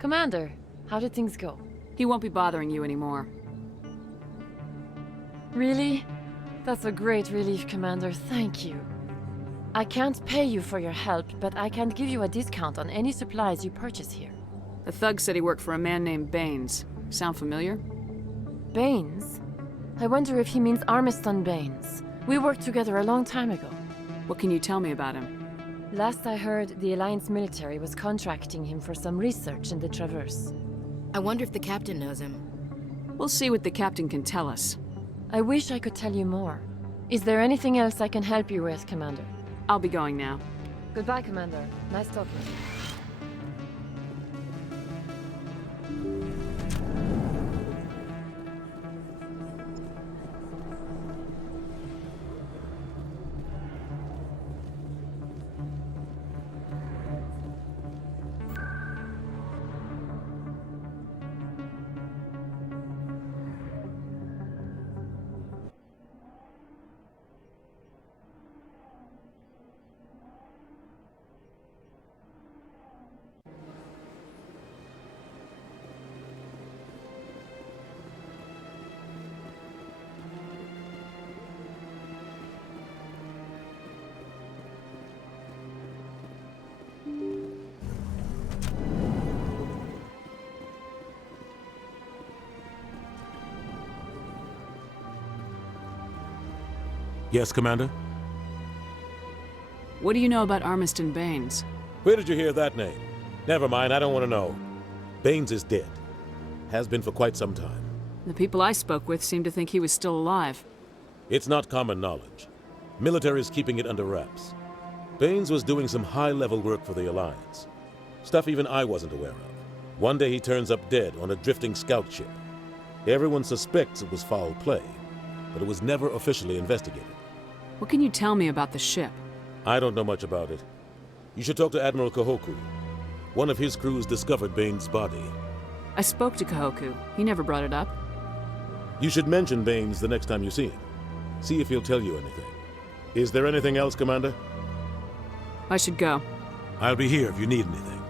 Commander, how did things go? He won't be bothering you anymore. Really? That's a great relief, Commander. Thank you. I can't pay you for your help, but I can give you a discount on any supplies you purchase here. The thug said he worked for a man named Baines. Sound familiar? Baines? I wonder if he means Armiston Baines. We worked together a long time ago. What can you tell me about him? Last I heard, the Alliance military was contracting him for some research in the Traverse. I wonder if the captain knows him. We'll see what the captain can tell us. I wish I could tell you more. Is there anything else I can help you with, Commander? I'll be going now. Goodbye, Commander. Nice talking. Yes, Commander? What do you know about Armiston Baines? Where did you hear that name? Never mind, I don't want to know. Baines is dead. Has been for quite some time. The people I spoke with seemed to think he was still alive. It's not common knowledge. Military is keeping it under wraps. Baines was doing some high-level work for the Alliance. Stuff even I wasn't aware of. One day he turns up dead on a drifting scout ship. Everyone suspects it was foul play, but it was never officially investigated. What can you tell me about the ship? I don't know much about it. You should talk to Admiral Kahoku. One of his crews discovered Baines' body. I spoke to Kahoku. He never brought it up. You should mention Baines the next time you see him. See if he'll tell you anything. Is there anything else, Commander? I should go. I'll be here if you need anything.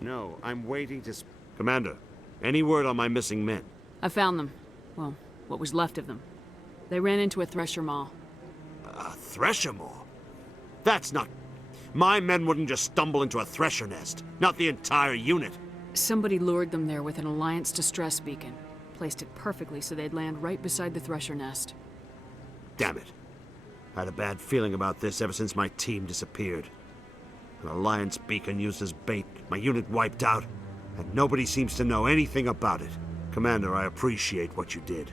No, I'm waiting to... Commander, any word on my missing men? I found them. Well, what was left of them. They ran into a thresher maw. A thresher maw? That's not... My men wouldn't just stumble into a thresher nest. Not the entire unit. Somebody lured them there with an Alliance distress beacon. Placed it perfectly so they'd land right beside the thresher nest. Damn it. I had a bad feeling about this ever since my team disappeared. An Alliance beacon used as bait, my unit wiped out, and nobody seems to know anything about it. Commander, I appreciate what you did.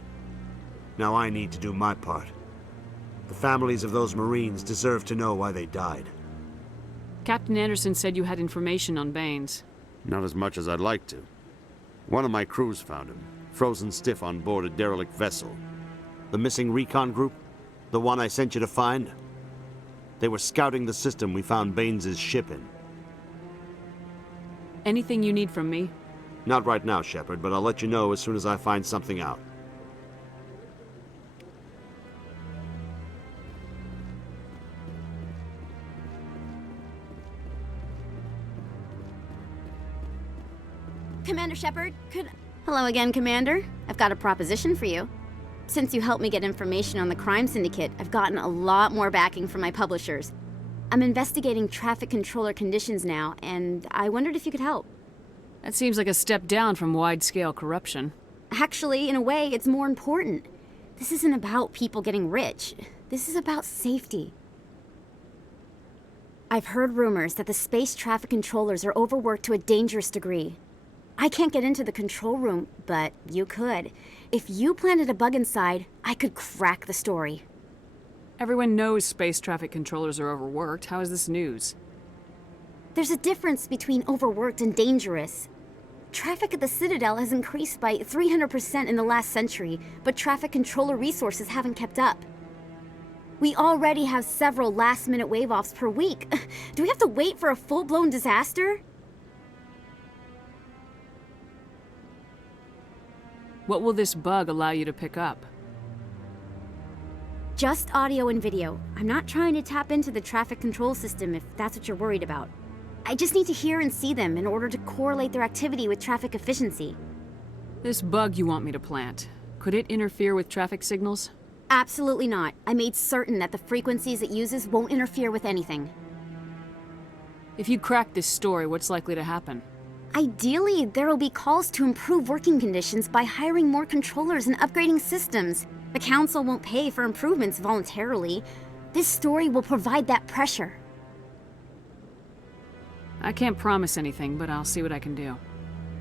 Now I need to do my part. The families of those Marines deserve to know why they died. Captain Anderson said you had information on Baines. Not as much as I'd like to. One of my crews found him, frozen stiff on board a derelict vessel. The missing recon group? The one I sent you to find? They were scouting the system we found Baines' ship in. Anything you need from me? Not right now, Shepard, but I'll let you know as soon as I find something out. Commander Shepard, Hello again, Commander. I've got a proposition for you. Since you helped me get information on the crime syndicate, I've gotten a lot more backing from my publishers. I'm investigating traffic controller conditions now, and I wondered if you could help. That seems like a step down from wide-scale corruption. Actually, in a way, it's more important. This isn't about people getting rich. This is about safety. I've heard rumors that the space traffic controllers are overworked to a dangerous degree. I can't get into the control room, but you could. If you planted a bug inside, I could crack the story. Everyone knows space traffic controllers are overworked. How is this news? There's a difference between overworked and dangerous. Traffic at the Citadel has increased by 300% in the last century, but traffic controller resources haven't kept up. We already have several last-minute wave-offs per week. Do we have to wait for a full-blown disaster? What will this bug allow you to pick up? Just audio and video. I'm not trying to tap into the traffic control system if that's what you're worried about. I just need to hear and see them in order to correlate their activity with traffic efficiency. This bug you want me to plant, could it interfere with traffic signals? Absolutely not. I made certain that the frequencies it uses won't interfere with anything. If you crack this story, what's likely to happen? Ideally, there will be calls to improve working conditions by hiring more controllers and upgrading systems. The Council won't pay for improvements voluntarily. This story will provide that pressure. I can't promise anything, but I'll see what I can do.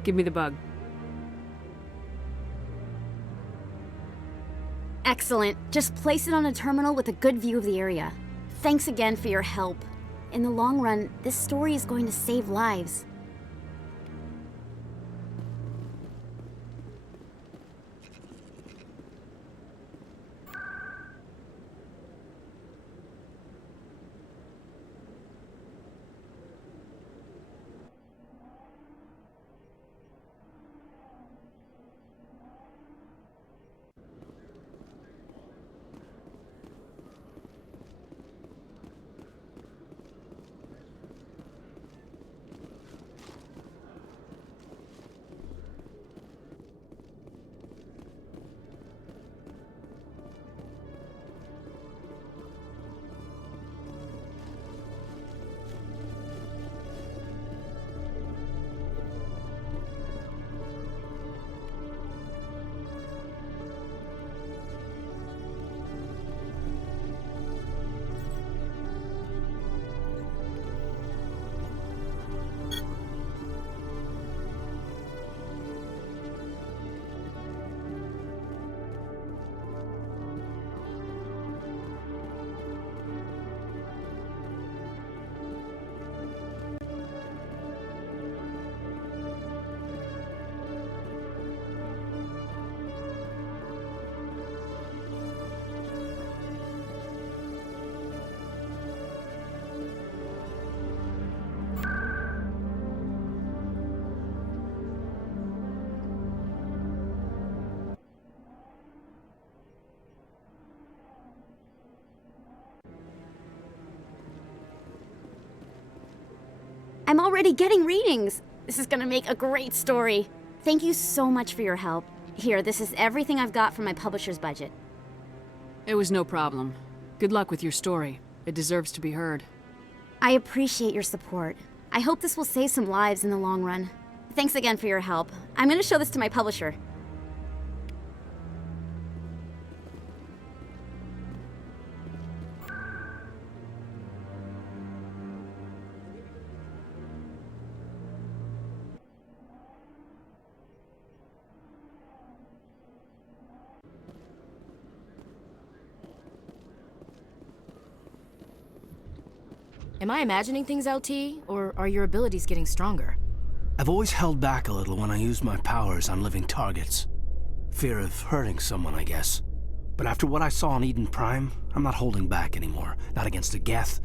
Give me the bug. Excellent. Just place it on a terminal with a good view of the area. Thanks again for your help. In the long run, this story is going to save lives. I'm already getting readings. This is gonna make a great story. Thank you so much for your help. Here, this is everything I've got from my publisher's budget. It was no problem. Good luck with your story. It deserves to be heard. I appreciate your support. I hope this will save some lives in the long run. Thanks again for your help. I'm gonna show this to my publisher. Am I imagining things, LT, or are your abilities getting stronger? I've always held back a little when I use my powers on living targets. Fear of hurting someone, I guess. But after what I saw on Eden Prime, I'm not holding back anymore. Not against a Geth,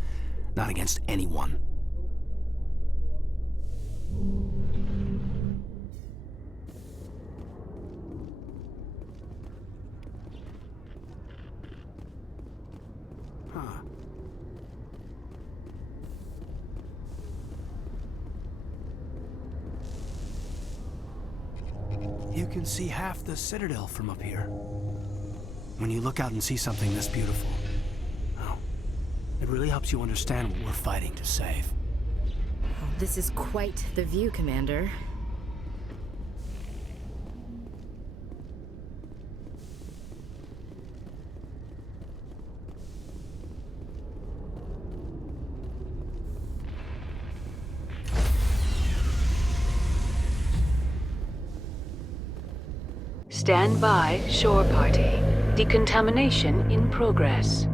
not against anyone. Huh. You can see half the Citadel from up here. When you look out and see something this beautiful, oh, it really helps you understand what we're fighting to save. This is quite the view, Commander. Stand by, shore party. Decontamination in progress.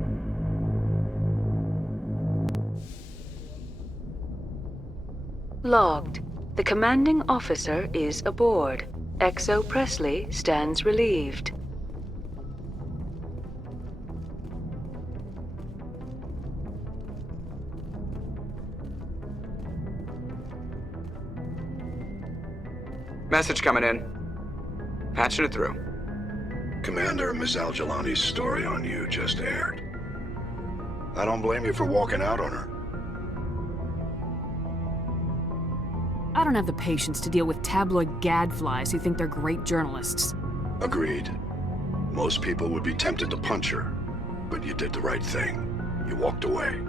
Logged. The commanding officer is aboard. XO Presley stands relieved. Message coming in. Patching it through. Commander, Miss Al-Jalani's story on you just aired. I don't blame you for walking out on her. I don't have the patience to deal with tabloid gadflies who think they're great journalists. Agreed. Most people would be tempted to punch her, but you did the right thing. You walked away.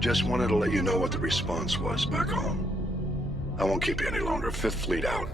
Just wanted to let you know what the response was back home. I won't keep you any longer. Fifth Fleet out.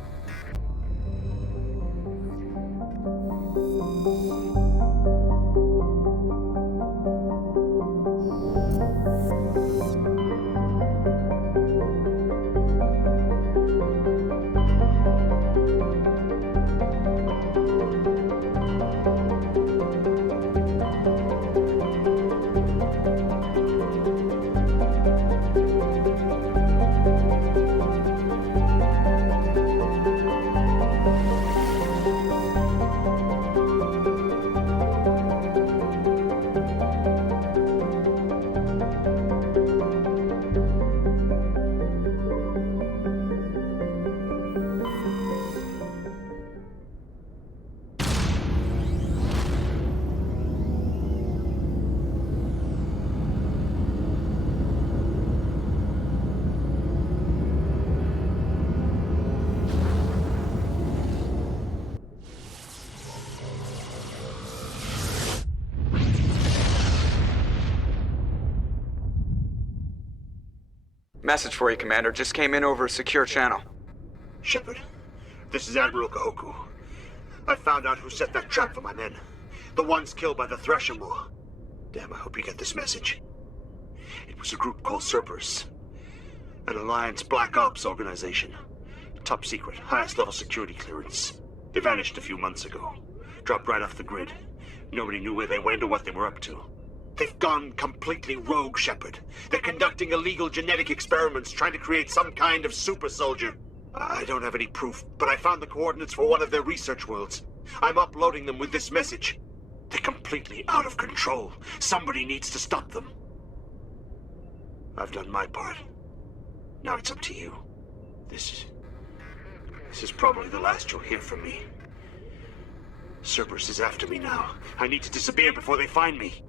Message for you, Commander. Just came in over a secure channel. Shepard, this is Admiral Kahoku. I found out who set that trap for my men. The ones killed by the Thresher Moor. Damn, I hope you get this message. It was a group called Cerberus. An Alliance Black Ops organization. Top secret, highest level security clearance. They vanished a few months ago. Dropped right off the grid. Nobody knew where they went or what they were up to. They've gone completely rogue, Shepard. They're conducting illegal genetic experiments, trying to create some kind of super soldier. I don't have any proof, but I found the coordinates for one of their research worlds. I'm uploading them with this message. They're completely out of control. Somebody needs to stop them. I've done my part. Now it's up to you. This is probably the last you'll hear from me. Cerberus is after me now. I need to disappear before they find me.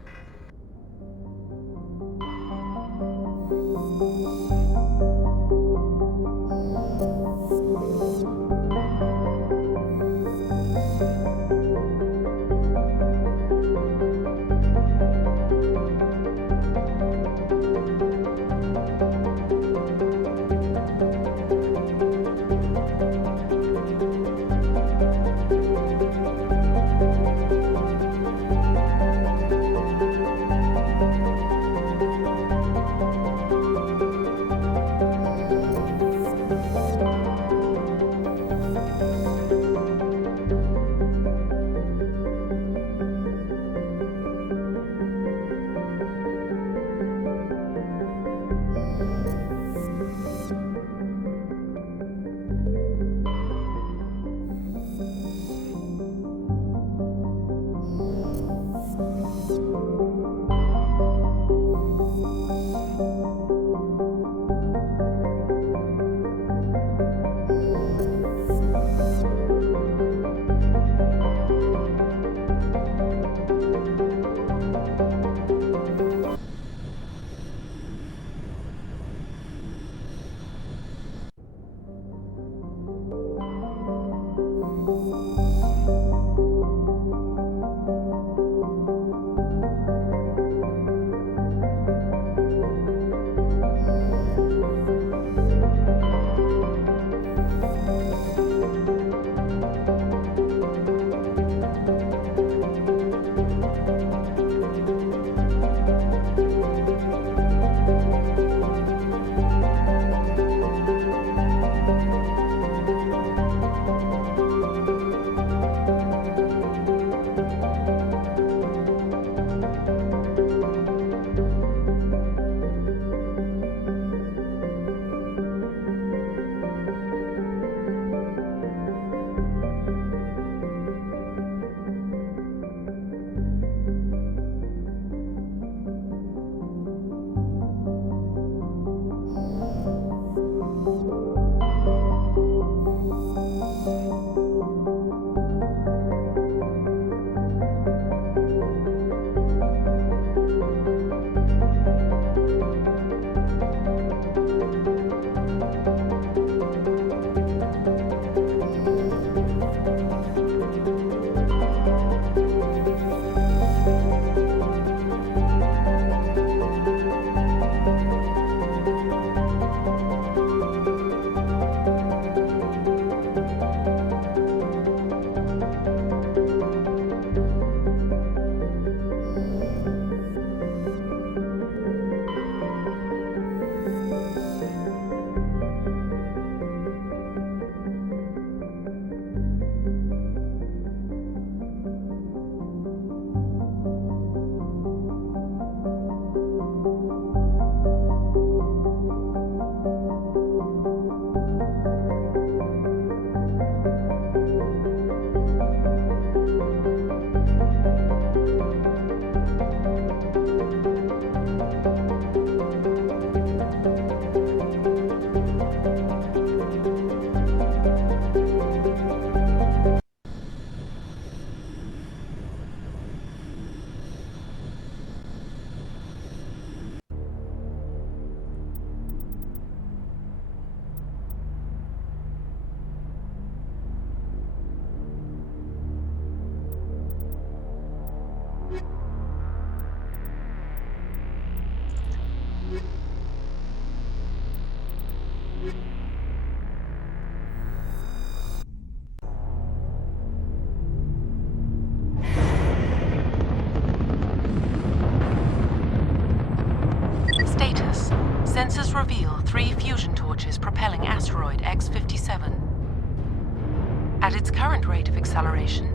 657. At its current rate of acceleration,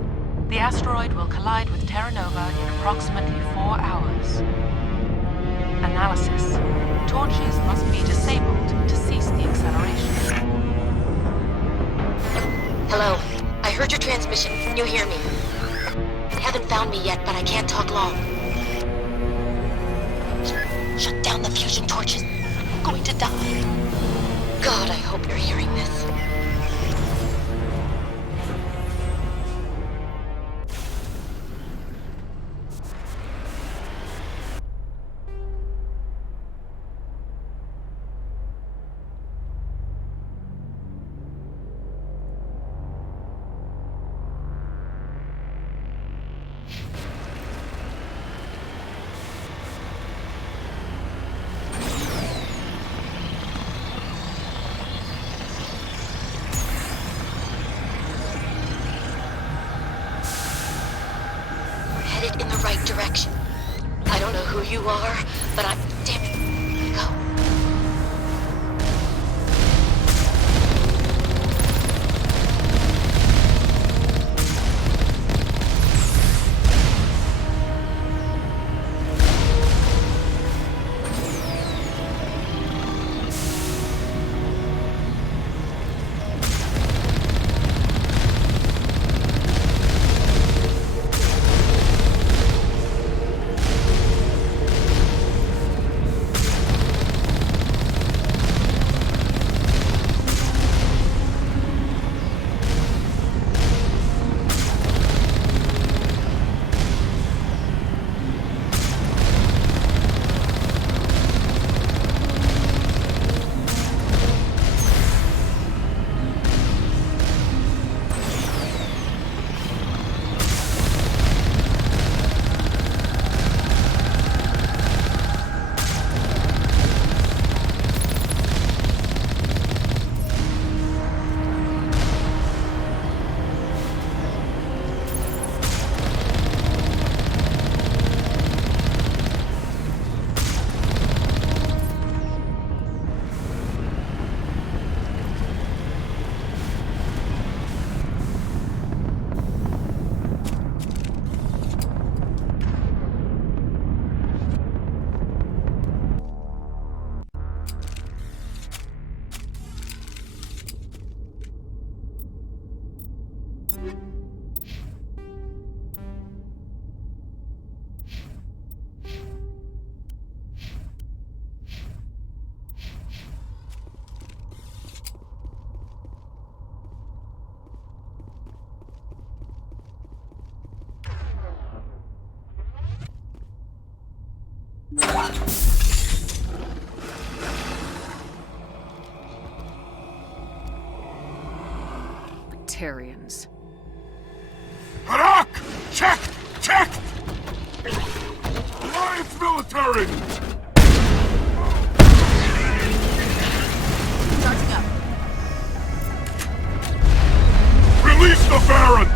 the asteroid will collide with Terra Nova in approximately 4 hours. Analysis. Torches must be disabled to cease the acceleration. Hello. I heard your transmission. Can you hear me? Haven't found me yet, but I can't talk long. Shut down the fusion torches. I'm going to die. God, I hope you're hearing this. In the right direction. I don't know who you are, but I'm... Damn it. Go. Batarians. Harak! Check! Check! Alliance military! Charging up. Release the Baron!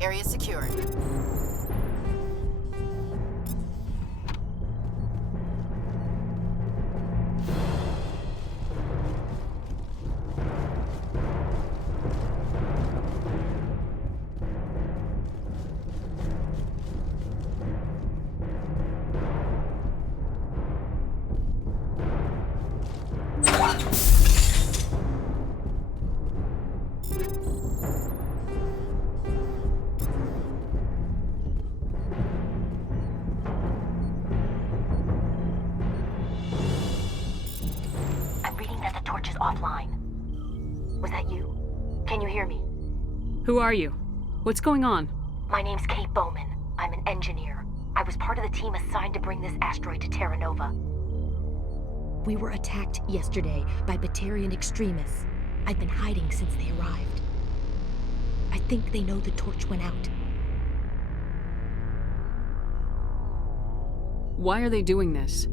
Area secured. I'm reading that the torch is offline. Was that you? Can you hear me? Who are you? What's going on? My name's Kate Bowman. I'm an engineer. I was part of the team assigned to bring this asteroid to Terra Nova. We were attacked yesterday by Batarian extremists. I've been hiding since they arrived. I think they know the torch went out. Why are they doing this?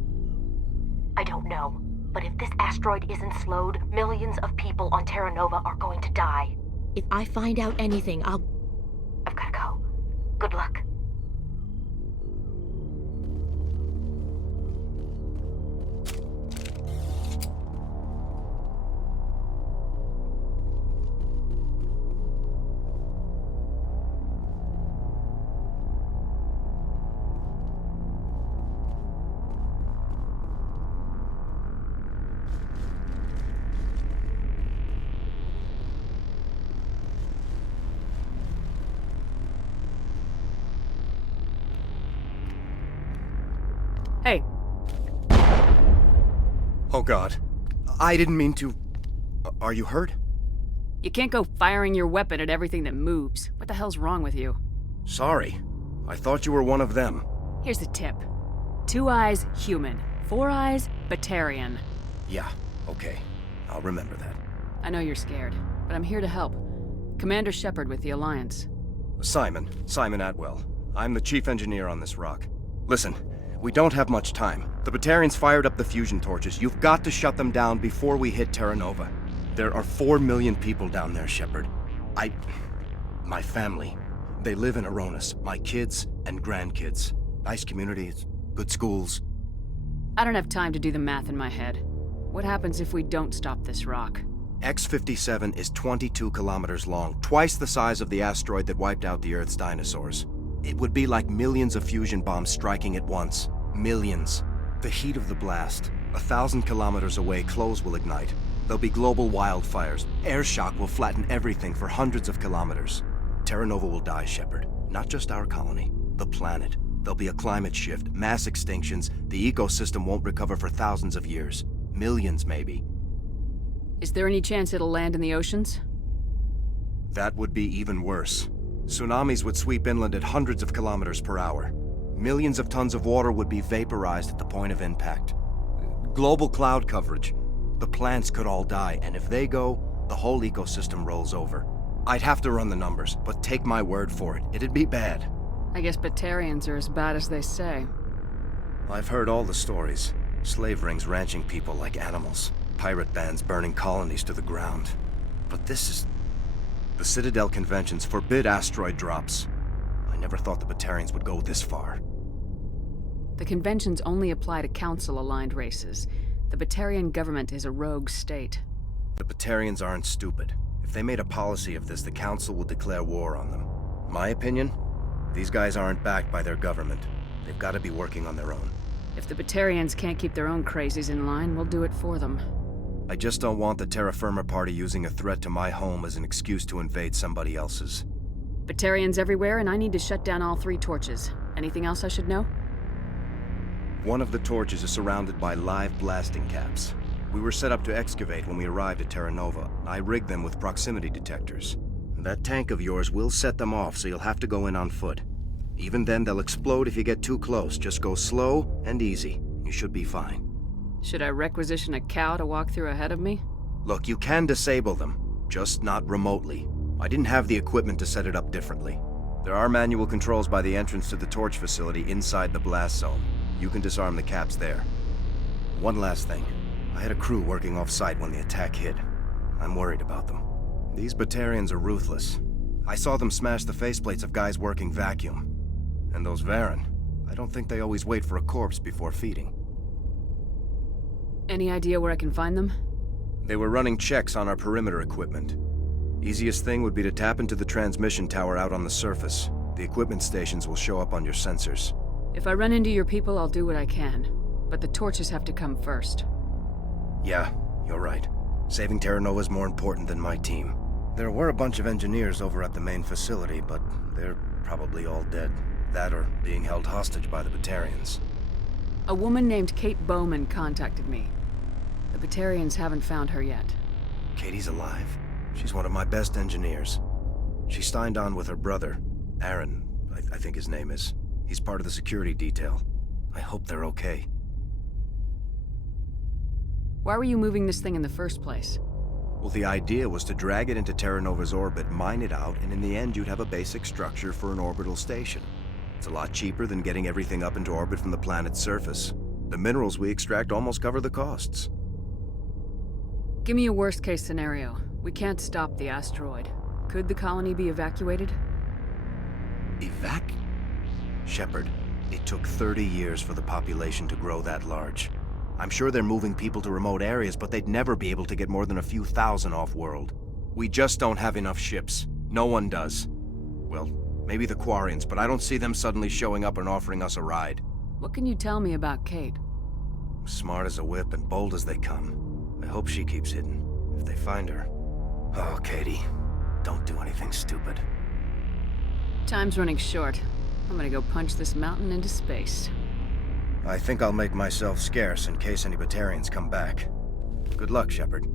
I don't know, but if this asteroid isn't slowed, millions of people on Terra Nova are going to die. If I find out anything, I've gotta go. Good luck. Hey. Oh God. I didn't mean to... Are you hurt? You can't go firing your weapon at everything that moves. What the hell's wrong with you? Sorry. I thought you were one of them. Here's the tip. 2 eyes, human. 4 eyes, Batarian. Yeah, okay. I'll remember that. I know you're scared, but I'm here to help. Commander Shepard with the Alliance. Simon Atwell. I'm the chief engineer on this rock. Listen, we don't have much time. The Batarians fired up the fusion torches. You've got to shut them down before we hit Terra Nova. There are 4 million people down there, Shepard. My family. They live in Aronis. My kids and grandkids. Nice communities, good schools. I don't have time to do the math in my head. What happens if we don't stop this rock? X-57 is 22 kilometers long, twice the size of the asteroid that wiped out the Earth's dinosaurs. It would be like millions of fusion bombs striking at once. Millions. The heat of the blast. 1,000 kilometers away, clothes will ignite. There'll be global wildfires. Air shock will flatten everything for hundreds of kilometers. Terra Nova will die, Shepard. Not just our colony. The planet. There'll be a climate shift, mass extinctions. The ecosystem won't recover for thousands of years. Millions, maybe. Is there any chance it'll land in the oceans? That would be even worse. Tsunamis would sweep inland at hundreds of kilometers per hour. Millions of tons of water would be vaporized at the point of impact. Global cloud coverage. The plants could all die, and if they go, the whole ecosystem rolls over. I'd have to run the numbers, but take my word for it, it'd be bad. I guess Batarians are as bad as they say. I've heard all the stories. Slave rings ranching people like animals. Pirate bands burning colonies to the ground. But this is... The Citadel conventions forbid asteroid drops. I never thought the Batarians would go this far. The conventions only apply to Council-aligned races. The Batarian government is a rogue state. The Batarians aren't stupid. If they made a policy of this, the Council would declare war on them. My opinion? These guys aren't backed by their government. They've got to be working on their own. If the Batarians can't keep their own crazies in line, we'll do it for them. I just don't want the Terra Firma Party using a threat to my home as an excuse to invade somebody else's. Batarians everywhere, and I need to shut down all 3 torches. Anything else I should know? One of the torches is surrounded by live blasting caps. We were set up to excavate when we arrived at Terra Nova. I rigged them with proximity detectors. That tank of yours will set them off, so you'll have to go in on foot. Even then, they'll explode if you get too close. Just go slow and easy. You should be fine. Should I requisition a cow to walk through ahead of me? Look, you can disable them, just not remotely. I didn't have the equipment to set it up differently. There are manual controls by the entrance to the torch facility inside the blast zone. You can disarm the caps there. One last thing. I had a crew working off-site when the attack hit. I'm worried about them. These Batarians are ruthless. I saw them smash the faceplates of guys working vacuum. And those Varen, I don't think they always wait for a corpse before feeding. Any idea where I can find them? They were running checks on our perimeter equipment. Easiest thing would be to tap into the transmission tower out on the surface. The equipment stations will show up on your sensors. If I run into your people, I'll do what I can. But the torches have to come first. Yeah, you're right. Saving Terra Nova is more important than my team. There were a bunch of engineers over at the main facility, but they're probably all dead. That or being held hostage by the Batarians. A woman named Kate Bowman contacted me. The Batarians haven't found her yet. Katie's alive. She's one of my best engineers. She signed on with her brother, Aaron, I think his name is. He's part of the security detail. I hope they're okay. Why were you moving this thing in the first place? Well, the idea was to drag it into Terra Nova's orbit, mine it out, and in the end you'd have a basic structure for an orbital station. It's a lot cheaper than getting everything up into orbit from the planet's surface. The minerals we extract almost cover the costs. Give me a worst-case scenario. We can't stop the asteroid. Could the colony be evacuated? Shepard, it took 30 years for the population to grow that large. I'm sure they're moving people to remote areas, but they'd never be able to get more than a few thousand off-world. We just don't have enough ships. No one does. Well, maybe the Quarians, but I don't see them suddenly showing up and offering us a ride. What can you tell me about Kate? Smart as a whip and bold as they come. I hope she keeps hidden, if they find her. Oh, Katie, don't do anything stupid. Time's running short. I'm gonna go punch this mountain into space. I think I'll make myself scarce in case any Batarians come back. Good luck, Shepard.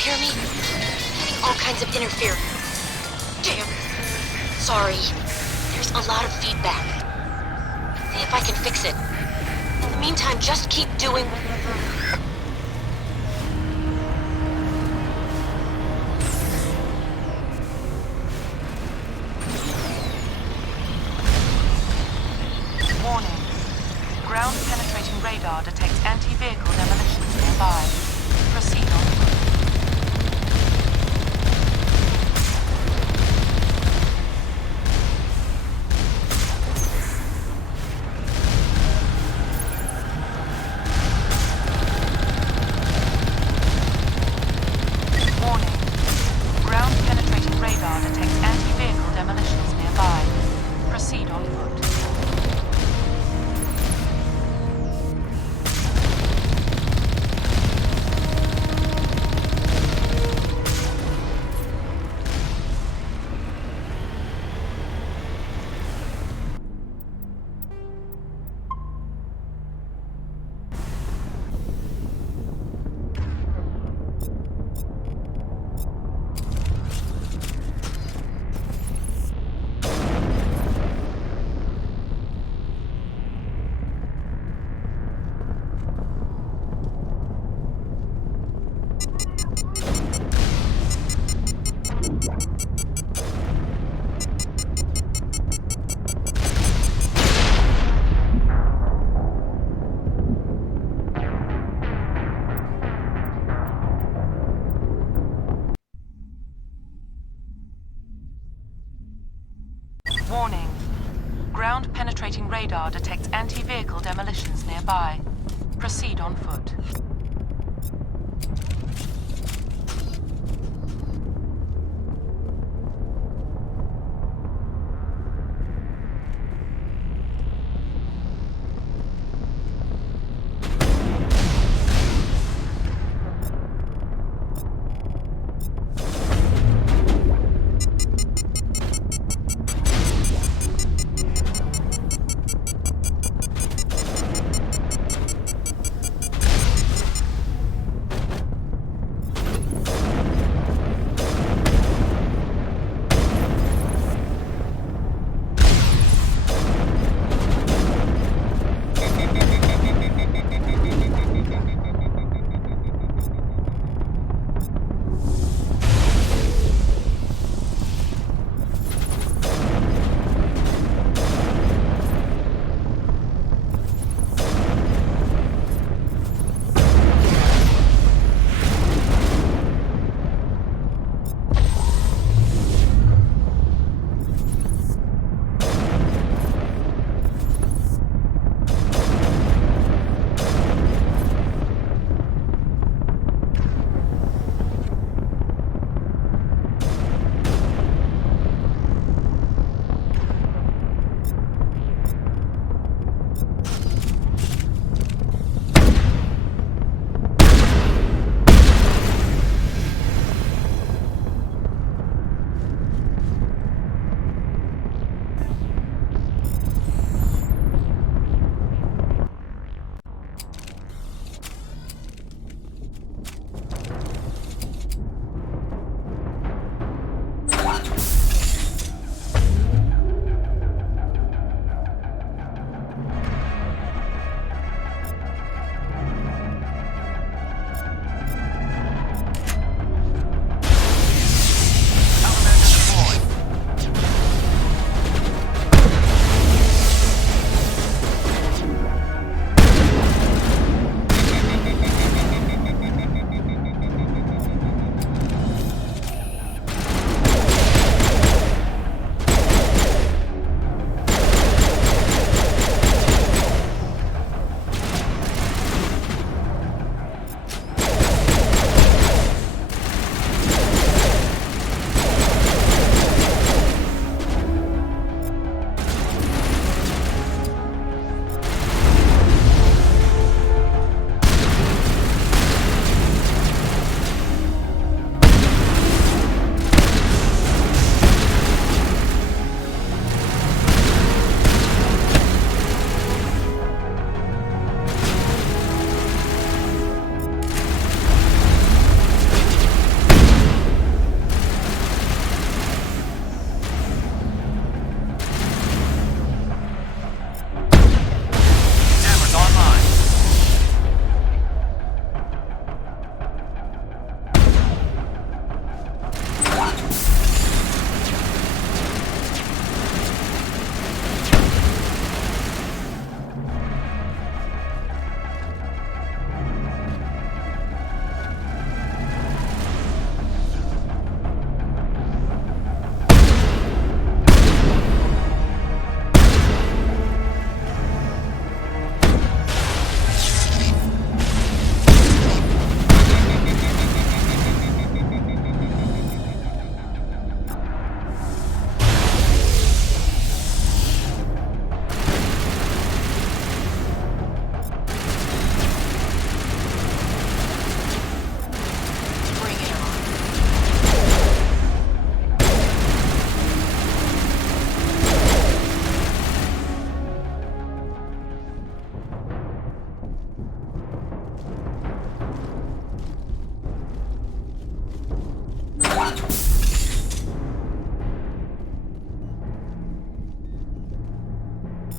Hear me? Getting all kinds of interference. Damn. Sorry. There's a lot of feedback. See if I can fix it. In the meantime, just keep doing... Warning. Ground-penetrating radar detects anti-vehicle demolitions nearby. Proceed on foot. Warning. Ground-penetrating radar detects anti-vehicle demolitions nearby. Proceed on foot.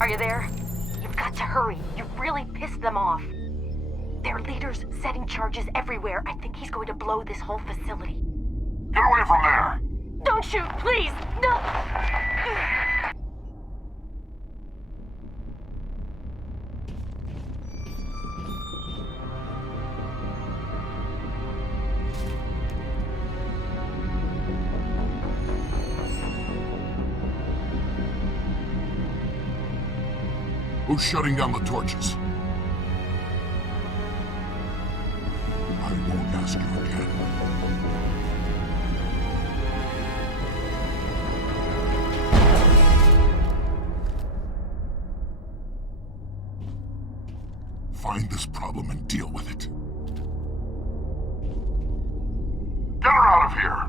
Are you there? You've got to hurry. You've really pissed them off. Their leader's setting charges everywhere. I think he's going to blow this whole facility. Get away from there! Don't shoot, please! No! Who's shutting down the torches? I won't ask you again. Find this problem and deal with it. Get her out of here!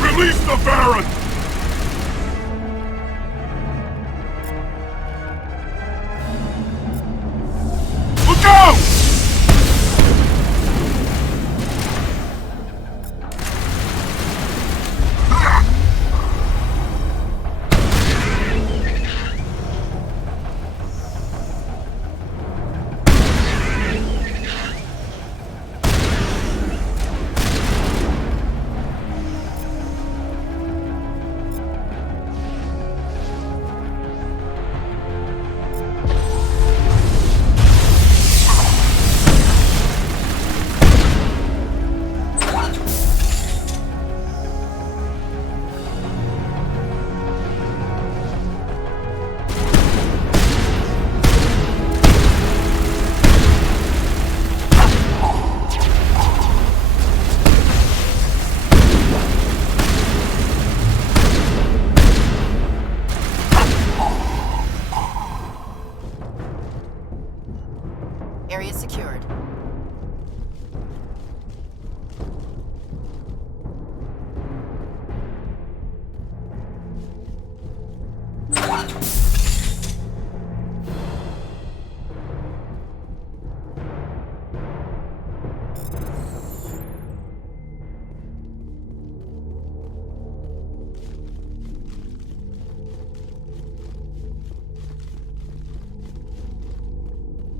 Release the Baron! Look out!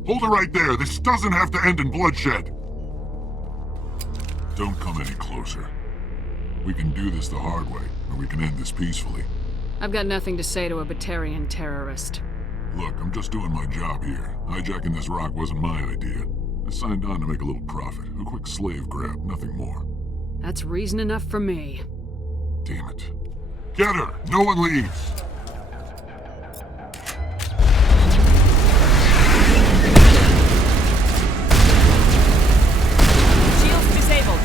Hold it right there. This doesn't have to end in bloodshed. Don't come any closer. We can do this the hard way, or we can end this peacefully. I've got nothing to say to a Batarian terrorist. Look, I'm just doing my job here. Hijacking this rock wasn't my idea. I signed on to make a little profit. A quick slave grab, nothing more. That's reason enough for me. Damn it. Get her! No one leaves! Shields disabled.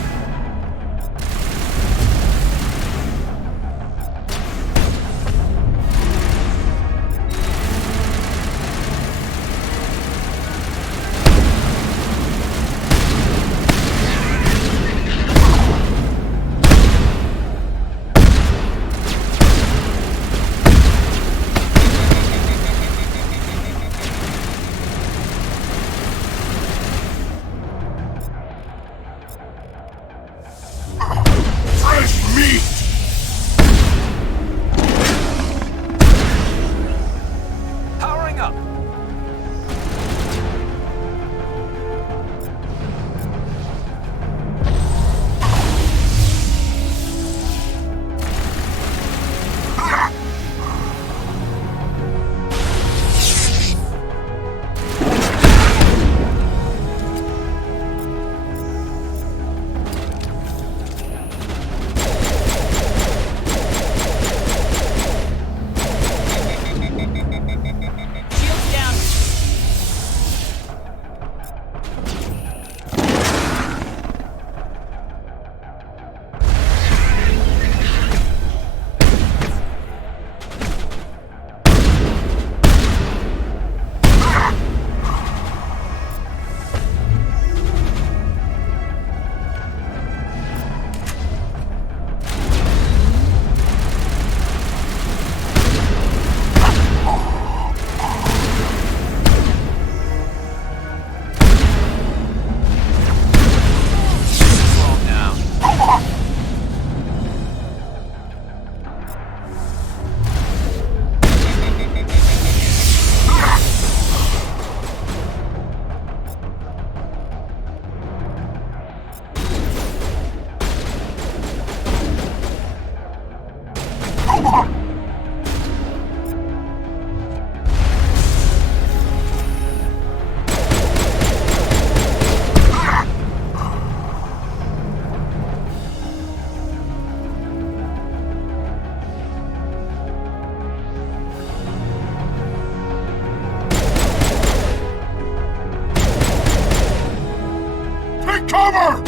Cover!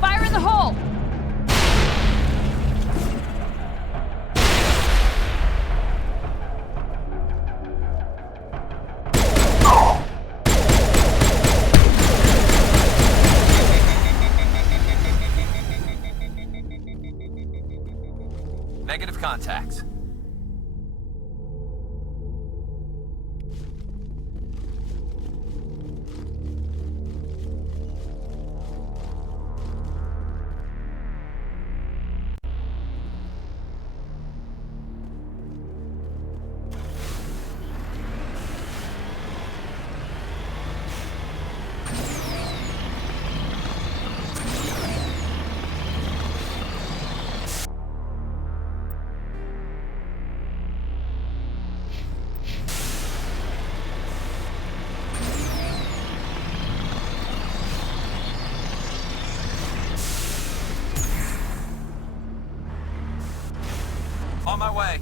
Fire in the hole! Negative contacts. On my way.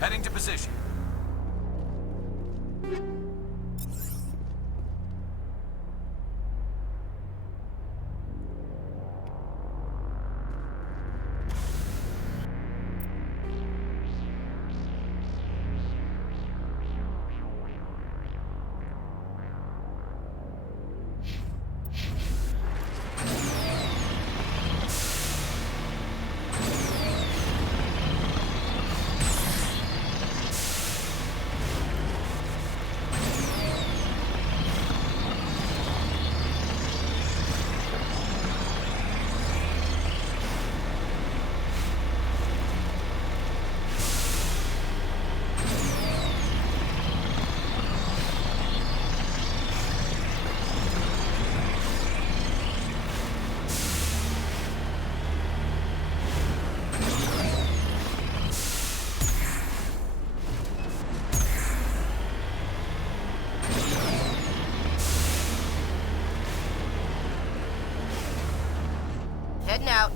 Heading to position. Heading out.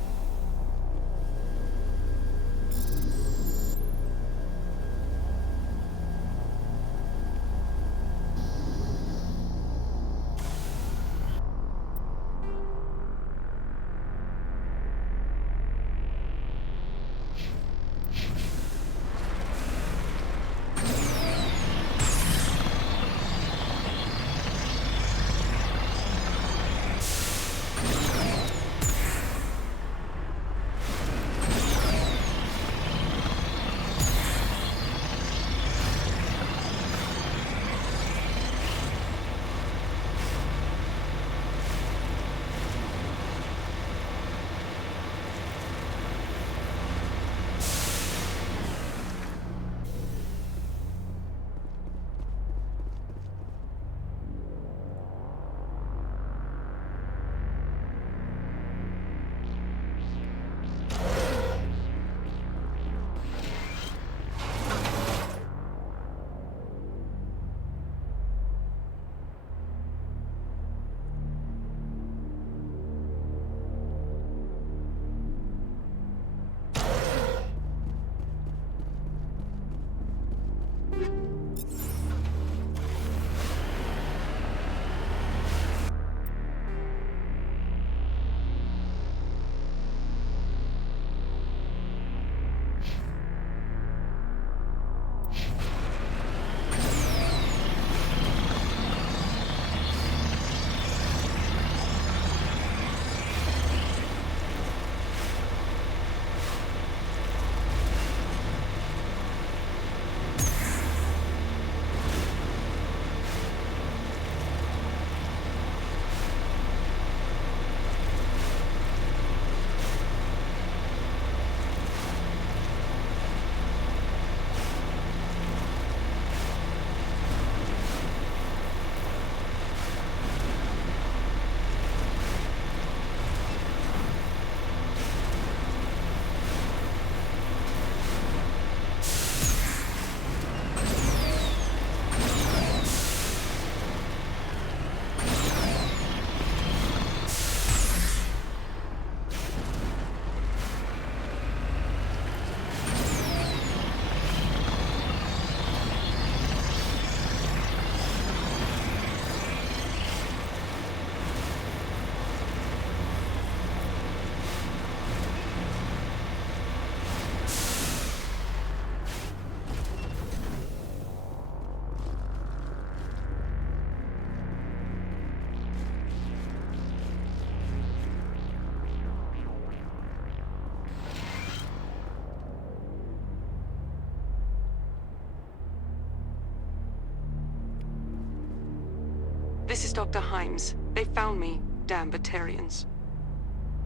This is Dr. Himes. They found me, damn Batarians.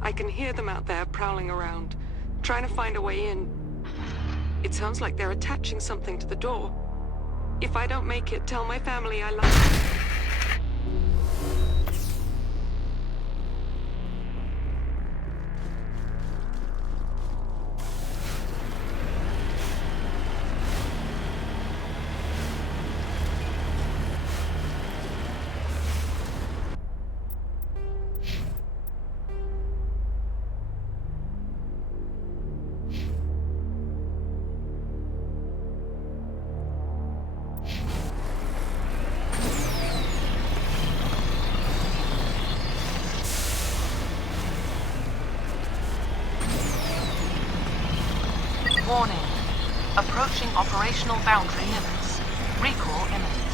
I can hear them out there prowling around, trying to find a way in. It sounds like they're attaching something to the door. If I don't make it, tell my family I love them. Warning. Approaching operational boundary limits. Recall imminent.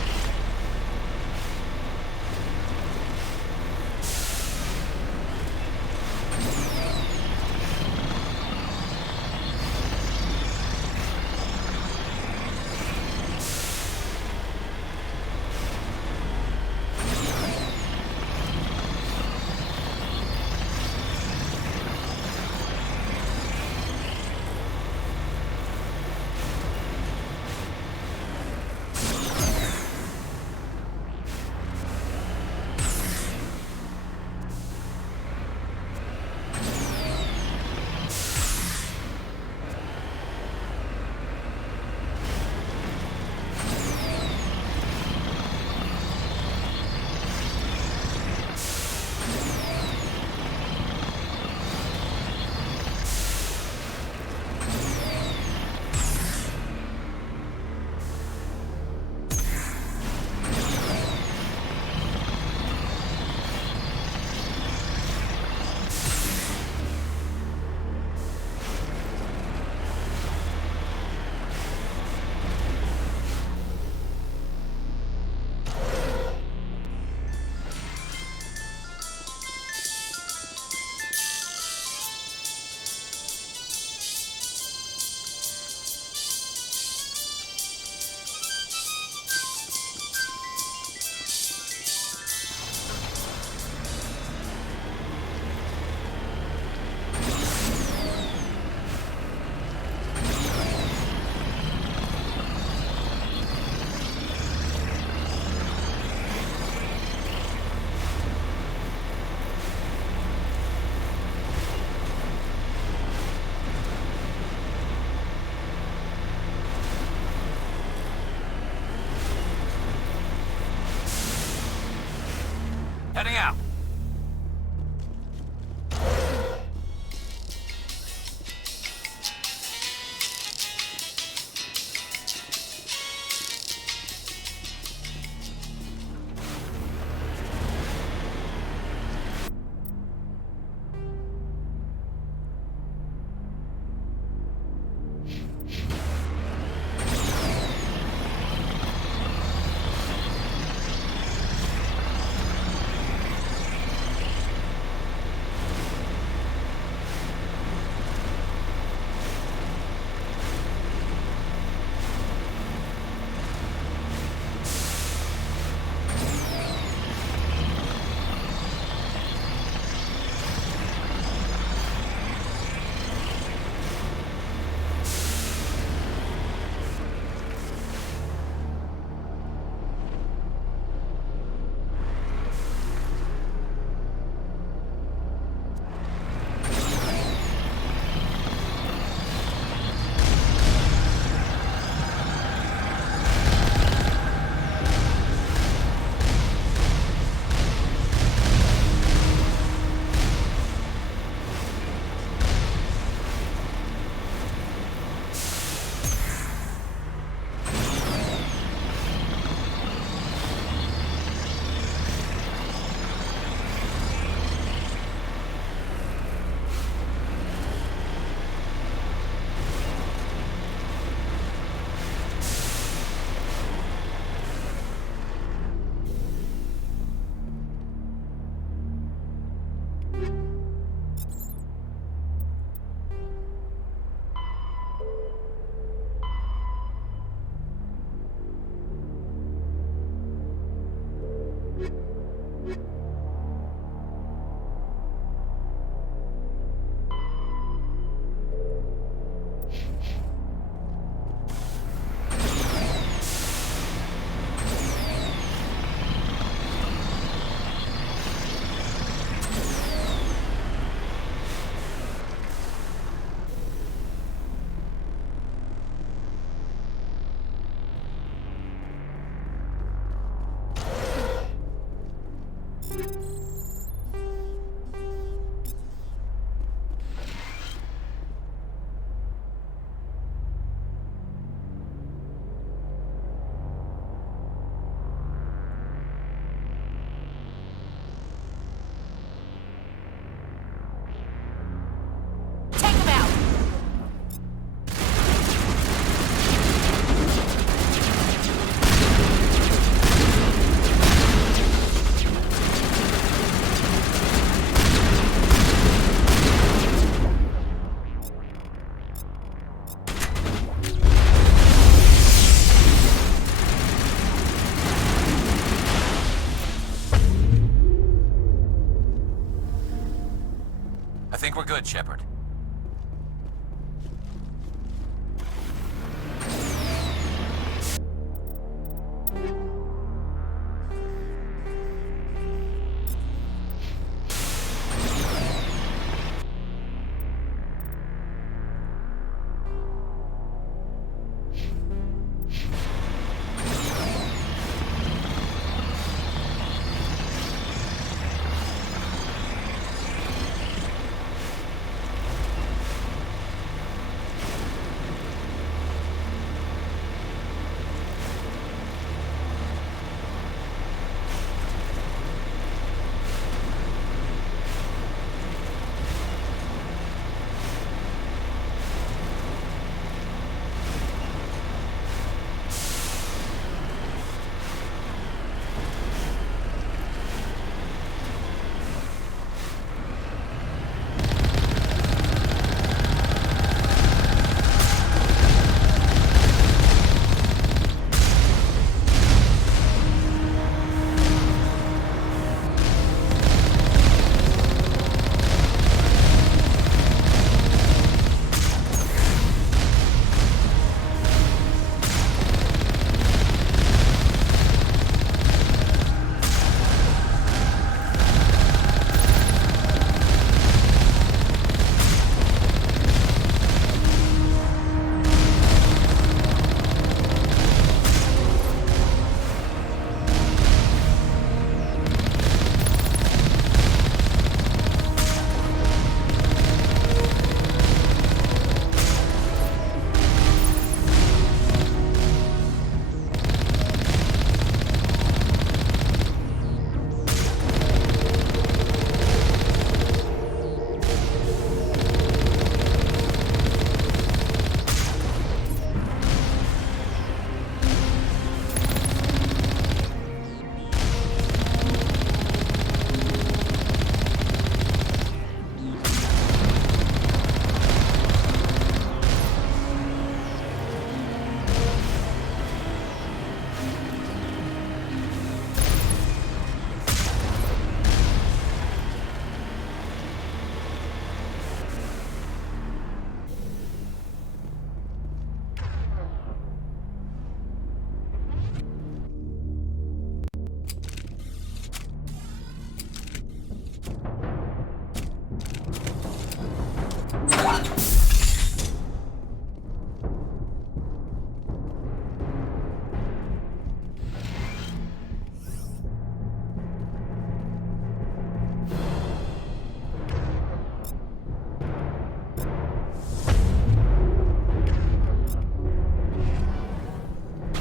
I think we're good, Shepard.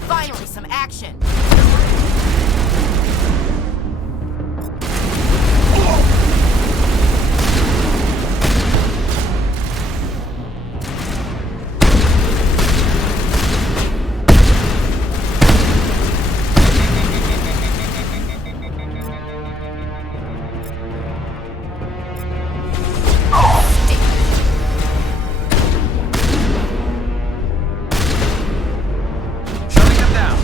Finally, some action! Shutting them down.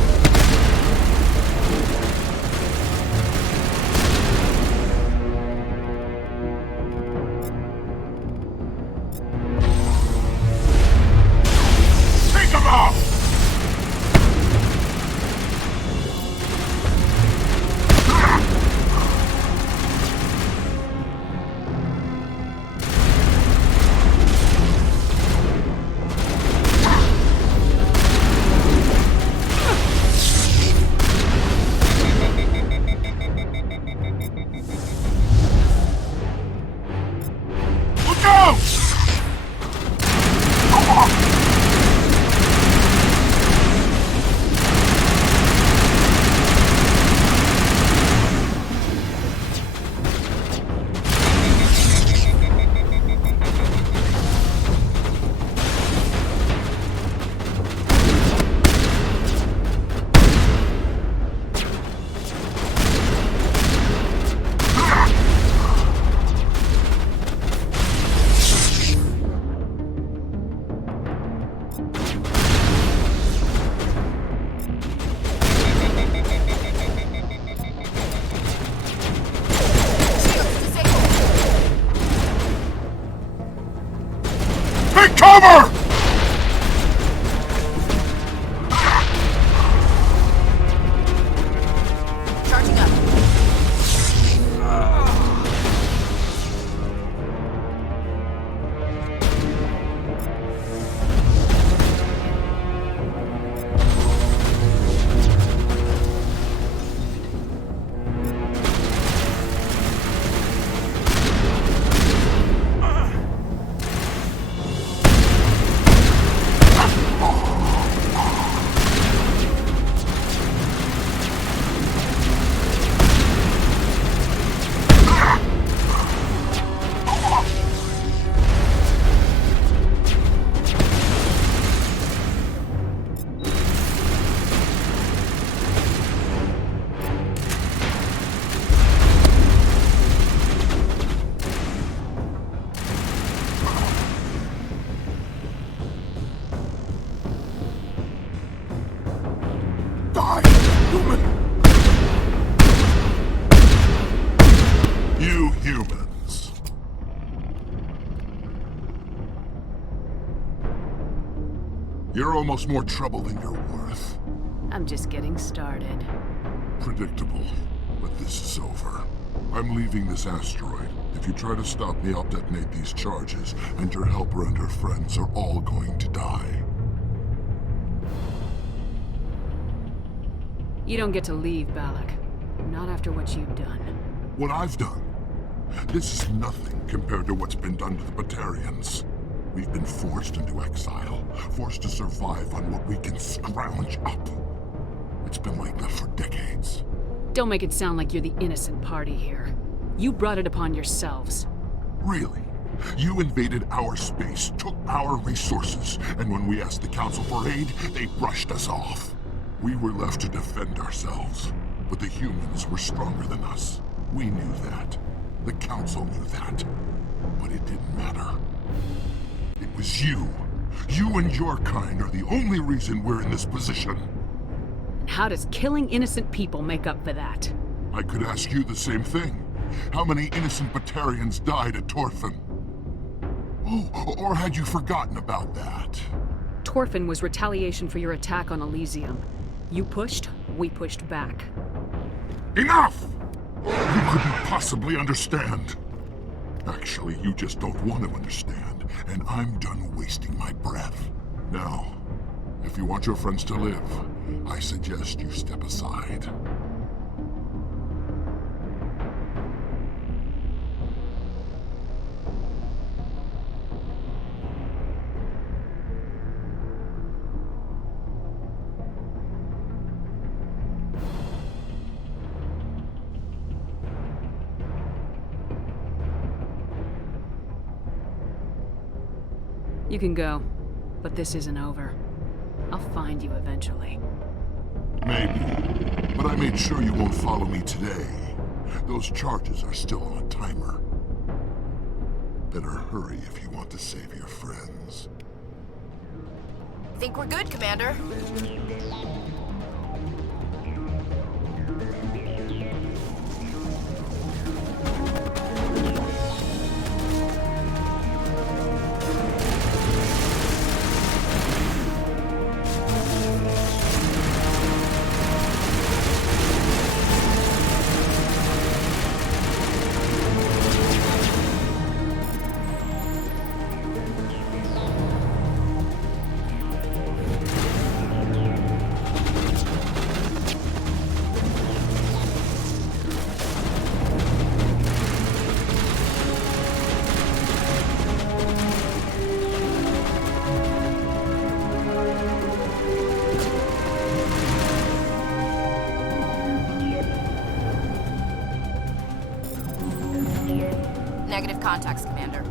Cover! Charging up. You humans. You're almost more trouble than you're worth. I'm just getting started. Predictable, but this is over. I'm leaving this asteroid. If you try to stop me, I'll detonate these charges, and your helper and her friends are all going to die. You don't get to leave, Balak. Not after what you've done. What I've done? This is nothing compared to what's been done to the Batarians. We've been forced into exile, forced to survive on what we can scrounge up. It's been like that for decades. Don't make it sound like you're the innocent party here. You brought it upon yourselves. Really? You invaded our space, took our resources, and when we asked the Council for aid, they brushed us off. We were left to defend ourselves, but the humans were stronger than us. We knew that. The Council knew that. But it didn't matter. It was you. You and your kind are the only reason we're in this position. And how does killing innocent people make up for that? I could ask you the same thing. How many innocent Batarians died at Torfin? Oh, or had you forgotten about that? Torfin was retaliation for your attack on Elysium. You pushed, we pushed back. Enough! You couldn't possibly understand. Actually, you just don't want to understand, and I'm done wasting my breath. Now, if you want your friends to live, I suggest you step aside. You can go, but this isn't over. I'll find you eventually. Maybe, but I made sure you won't follow me today. Those charges are still on a timer. Better hurry if you want to save your friends. Think we're good, Commander. Negative contacts, Commander.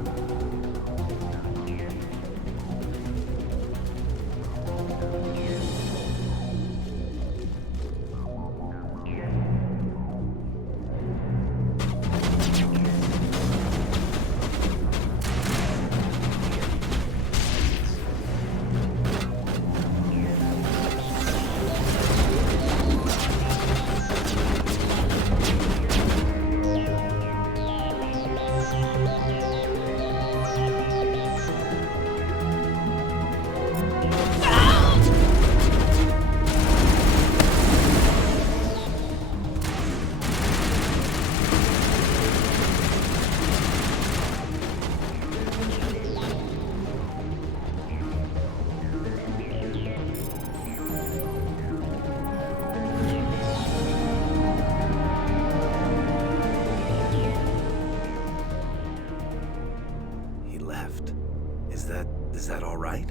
left. Is that all right?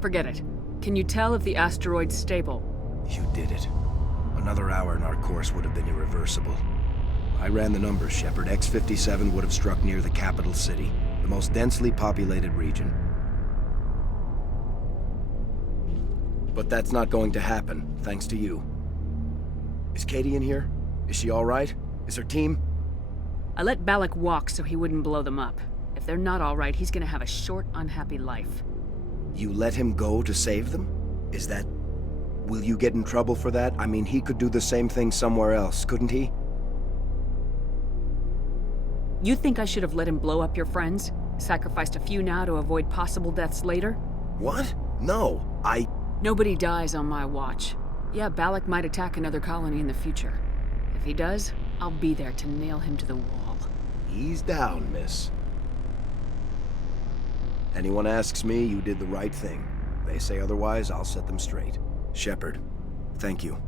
Forget it. Can you tell if the asteroid's stable? You did it. Another hour and our course would have been irreversible. I ran the numbers, Shepard. X-57 would have struck near the capital city, the most densely populated region. But that's not going to happen, thanks to you. Is Katie in here? Is she all right? Is her team? I let Balak walk so he wouldn't blow them up. If they're not all right, he's gonna have a short, unhappy life. You let him go to save them? Is that... Will you get in trouble for that? I mean, he could do the same thing somewhere else, couldn't he? You think I should have let him blow up your friends? Sacrificed a few now to avoid possible deaths later? What? No, Nobody dies on my watch. Yeah, Balak might attack another colony in the future. If he does, I'll be there to nail him to the wall. Ease down, miss. Anyone asks me, you did the right thing. They say otherwise, I'll set them straight. Shepard, thank you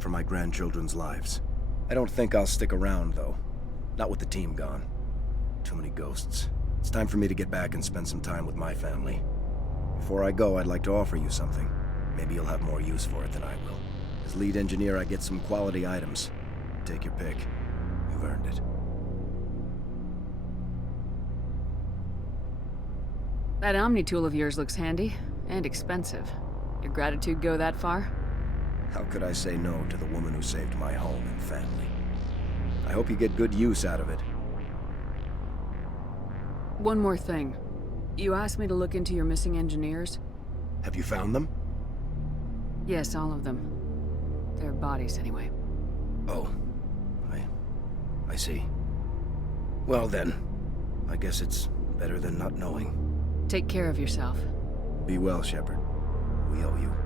for my grandchildren's lives. I don't think I'll stick around, though. Not with the team gone. Too many ghosts. It's time for me to get back and spend some time with my family. Before I go, I'd like to offer you something. Maybe you'll have more use for it than I will. As lead engineer, I get some quality items. Take your pick. You've earned it. That Omni tool of yours looks handy and expensive. Your gratitude go that far? How could I say no to the woman who saved my home and family? I hope you get good use out of it. One more thing. You asked me to look into your missing engineers? Have you found them? Yes, all of them. Their bodies, anyway. Oh. I see. Well then, I guess it's better than not knowing. Take care of yourself. Be well, Shepard. We owe you.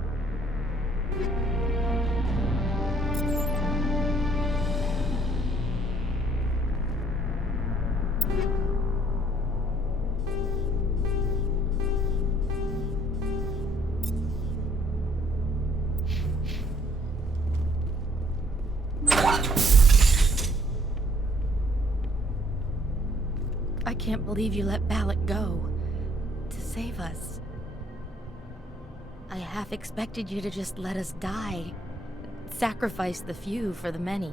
I can't believe you let Balak go. To save us. I half expected you to just let us die. Sacrifice the few for the many.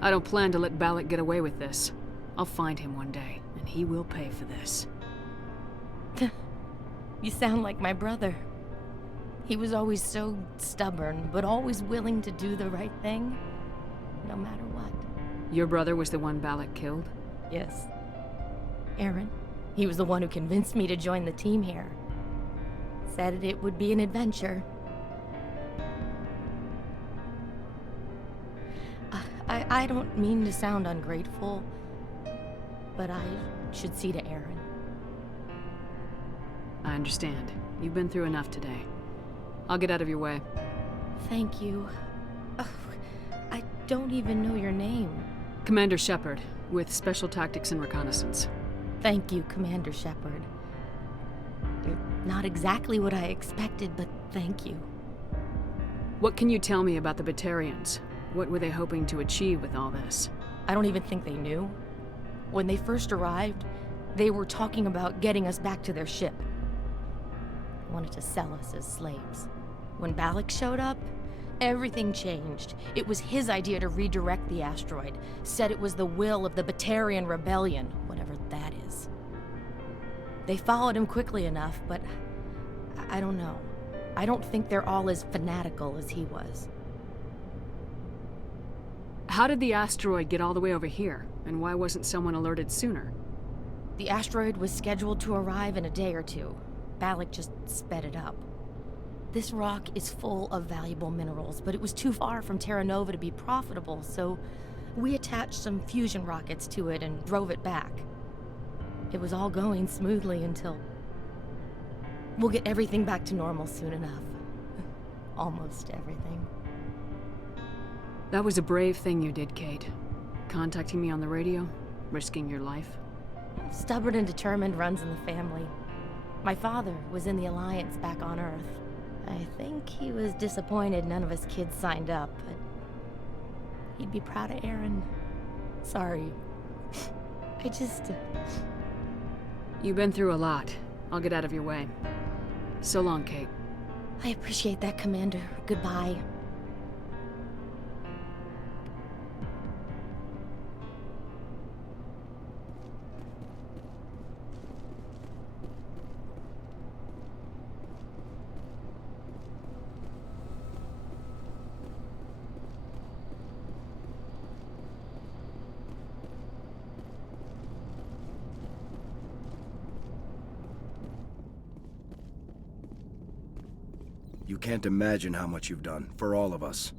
I don't plan to let Balak get away with this. I'll find him one day, and he will pay for this. You sound like my brother. He was always so stubborn, but always willing to do the right thing, no matter what. Your brother was the one Balak killed? Yes. Aaron. He was the one who convinced me to join the team here. Said it would be an adventure. I don't mean to sound ungrateful, but I should see to Aaron. I understand. You've been through enough today. I'll get out of your way. Thank you. Oh, I don't even know your name. Commander Shepard, with Special Tactics and Reconnaissance. Thank you, Commander Shepard. You're not exactly what I expected, but thank you. What can you tell me about the Batarians? What were they hoping to achieve with all this? I don't even think they knew. When they first arrived, they were talking about getting us back to their ship. They wanted to sell us as slaves. When Balak showed up, everything changed. It was his idea to redirect the asteroid. Said it was the will of the Batarian Rebellion, whatever that is. They followed him quickly enough, but I don't know. I don't think they're all as fanatical as he was. How did the asteroid get all the way over here? And why wasn't someone alerted sooner? The asteroid was scheduled to arrive in a day or two. Balak just sped it up. This rock is full of valuable minerals, but it was too far from Terra Nova to be profitable, so we attached some fusion rockets to it and drove it back. It was all going smoothly until... We'll get everything back to normal soon enough. Almost everything. That was a brave thing you did, Kate. Contacting me on the radio, risking your life. Stubborn and determined runs in the family. My father was in the Alliance back on Earth. I think he was disappointed none of us kids signed up, but he'd be proud of Aaron. Sorry. I just... You've been through a lot. I'll get out of your way. So long, Kate. I appreciate that, Commander. Goodbye. You can't imagine how much you've done, for all of us.